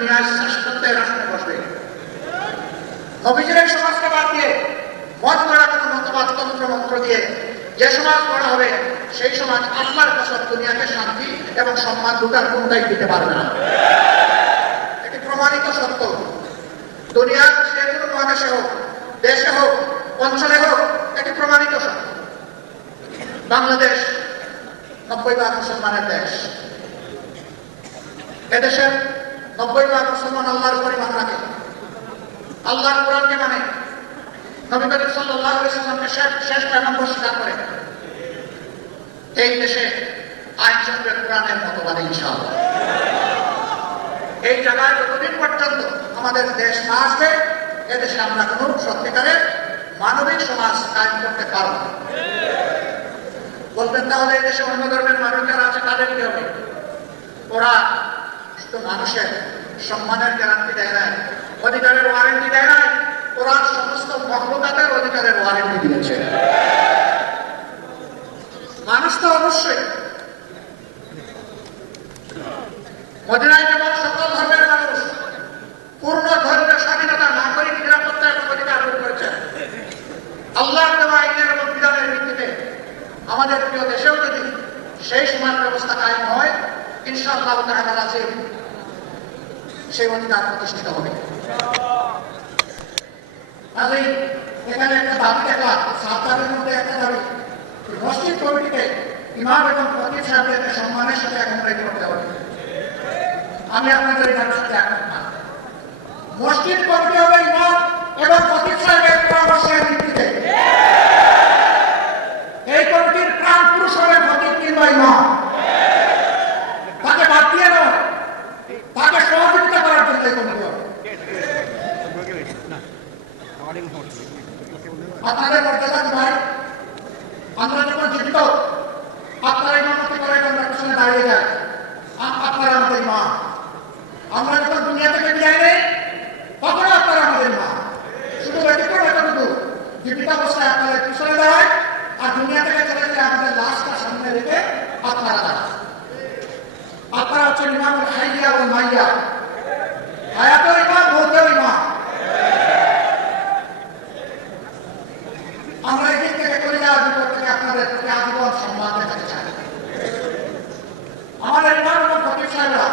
দুনিয়ায় শ্রেষ্ঠত্বের রাষ্ট্রে বসবে। অভিযোগের সমাজকে বাদ দিয়ে মত করা মতবাদ, তন্ত্র, মন্ত্র দিয়ে যে সমাজ গড়া হবে, সেই সমাজ দুনিয়াকে শান্তি এবং সম্মান দিতে না। এটি প্রমাণিত সত্য। দুনিয়ার কোনো মহাদেশে হোক, দেশে হোক, অঞ্চলে হোক, এটি প্রমাণিত সত্য। বাংলাদেশ নব্বই ভাগ মুসলমানের দেশ। এদেশের নব্বই ভাগ মুসলমান আল্লাহর উপর ইমান রাখে। আল্লাহর কোরআনকে মানে। নবী করিম সাল্লাল্লাহু আলাইহি সাল্লামকে শেষ শেষ পয়গম্বর স্বীকার করে। এই দেশে আইন চলবে কোরআনের মতো মানে ইনশাআল্লাহ। এই জায়গায় যতদিন পর্যন্ত আমাদের দেশ না আসবে, এদেশে আমরা কোন সত্যিকারের মানবিক সমাজ কায়েম করতে পারব না। বলবেন তাহলে এই দেশে অন্য ধর্মের মানুষ যারা আছে, তাদের কি হবে? ওরা মানুষের সম্মানের গ্যারান্টি দেয় নাই, অধিকারের ওয়ারেন্টি দেয় নাই ওরা সমস্ত মহলতাদের অধিকারের ওয়ারেন্টি দিয়েছে। মানুষ তো অবশ্যই মদিনায় যেমন সকল ধর্মের মানুষ পূর্ণ ধর্মের স্বাধীনতা, নাগরিক নিরাপত্তা এবং অধিকার ভোগ করেছেন আল্লাহ দেওয়া আইনের এবং বিধানের ভিত্তিতে আমাদের প্রিয় দেশেও যদি সেই সমান ব্যবস্থা কায়েম হয়, ইনশাআল্লাহ তাআলা আছে সেই প্রতিষ্ঠিত হবে। এখানে একটা দাবি সাঁতারের মধ্যে একটা দাবি মসজিদ কমিটিতে ইমাম এবং ফকির সাহেবদেরকে সম্মানের সাথে রেডি করতে হবে আমি আপনাদের সাথে একমত না মসজিদ কমিটি হবে ইমাম এবং ফকির সাহেবের পরামর্শের ভিত্তিতে। এই কমিটির প্রাণ পুরুষ হবে ফকির কিংবা ইমাম তাকে বাদ দিয়ে নয় তাকে সহযোগিতা করার জন্য এই কমিটি হবে আপনাদের মর্যাদা ভাই? আমরা যখন জীবিত আপনারা ইমামতি করেন আমরা পিছনে দাঁড়িয়ে যাই। আপনারা আমাদের মা। আমরা যখন দুনিয়া থেকে বিদায় নেই। তখন আপনারা আমাদের মা। শুধু ব্যতিক্রম এতটুকু। জীবিত অবস্থায় আপনাদের পিছনে দাঁড়ায়, আর দুনিয়া থেকে চলে গেলে আমাদের লাশটা সামনে রেখে আপনারা দাঁড়ান। আপনারা হচ্ছেন ইমামুল হাইয়া ও মাইয়া হায়াতের ইমাম মৌতের ইমাম আমরা এদিক থেকে চলে যাওয়ার ভিতর থেকে আপনাদের প্রতি আজীবন সম্মান দেখাতে চাই আমাদের ইমাম এবং ফকির সাহেবরা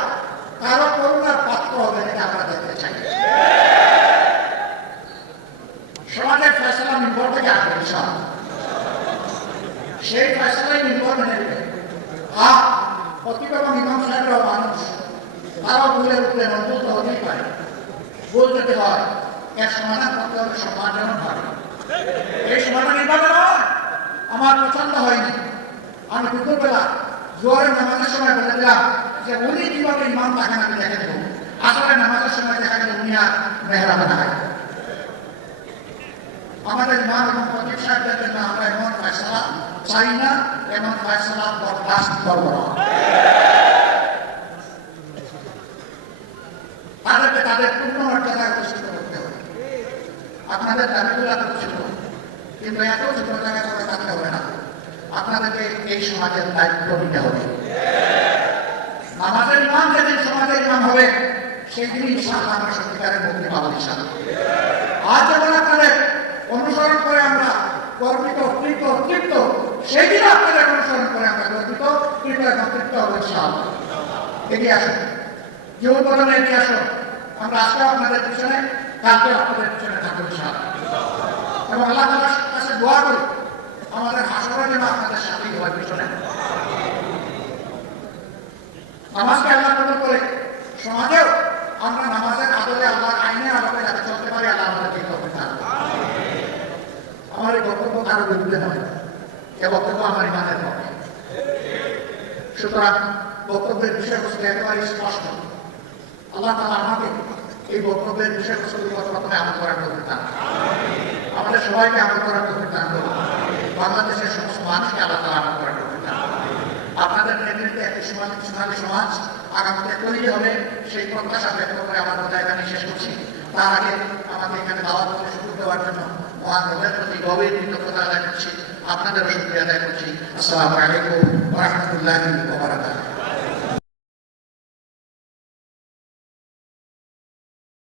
কারও করুণার পাত্র হবে এটা আমরা দেখতে চাই সমাজের ফেসলা নির্ভর থেকে আসবে। সেই ফেসলাই নির্ভর নেবে আর ফকির এবং মানুষ, তারাও ভুলের উপরে নজর তো হতেই ভুল হয় এর সমাধান করতে হবে হয়। এই সমাধান আমার পছন্দ হয়নি। আমি দুপুরবেলা নামাজের সময় বলেছিলাম যে, উনি কীভাবে ইমাম তাকেন আমি দেখে দেবো? আসলে নামাজের সময় দেখা গেল উনি আর মেহরাবে আমাদের ইমাম এবং ফকির সাহেবদের জন্য আমরা এমন ফয়সলা চাই না, এমন ফয়সলা বরদাস্ত করব না। তাদেরকে তাদের পূর্ণ মর্যাদায় প্রতিষ্ঠিত করতে হবে। আপনাদের দাবিগুলো এত ছোট, কিন্তু এত ছোট জায়গায় করে থাকতে হবে না। আপনাদেরকে এই সমাজের দায়িত্ব নিতে হবে। আমাদের ইমাম যেদিন সমাজের ইমাম হবে, সেই দিন ইনশাআল্লাহ সত্যিকারের মুক্তি পাবো ইনশাআল্লাহ। আজ যখন আপনাদের অনুসরণ করে আমরা গর্বিত তৃপ্ত তৃপ্ত সেই দিন আপনাদের অনুসরণ করে আমরা গর্বিত তৃপ্ত এবং তৃপ্ত হব ইনশাআল্লাহ এগিয়ে আসুন। উদ্বোধনে এগিয়ে আসুন। আমরা আজকে আপনাদের পিছনে, কালকে আপনাদের পিছনে থাকব ইনশাআল্লাহ। এবং আল্লাহ তাআলার কাছে দোয়া করি, আমাদের হাসপাতাল যেন আপনাদের সাথে হয় পিছনে। নামাজকে আল্লাহ করে, সমাজেও আমরা নামাজের আদলে আল্লাহর আইনের আলোকে যাতে চলতে পারি আল্লাহ আমাদেরকে তৌফিক দান করুন। আমার এই বক্তব্য কারও বিরুদ্ধে নয় এ বক্তব্য আমার ইমানের পক্ষে। সুতরাং বক্তব্যের বিষয়বস্তু একেবারে স্পষ্ট। আল্লাহ তালা আমাকে এই বক্তব্যের বিষয়বস্তুর উপর প্রথমে আমল করার তৌফিক দান আমাদের সবাইকে আমল করার তৌফিক দান বাংলাদেশের সমস্ত মানুষকে আল্লাহ তালা আমল করার তৌফিক দান আপনাদের নেতৃত্বে একটি সমাজ সোনালী সমাজ আগামীতে তৈরি হবে। সেই প্রত্যাশা ব্যক্ত করে আমার কথা এখানে শেষ করছি। তার আগে আমাকে এখানে দাওয়াত করে সুযোগ দেওয়ার জন্য মহান রবের প্রতি গভীর কৃতজ্ঞতা আদায় করছি। আপনাদেরও শুক্রিয়া আদায় করছি। আসসালামু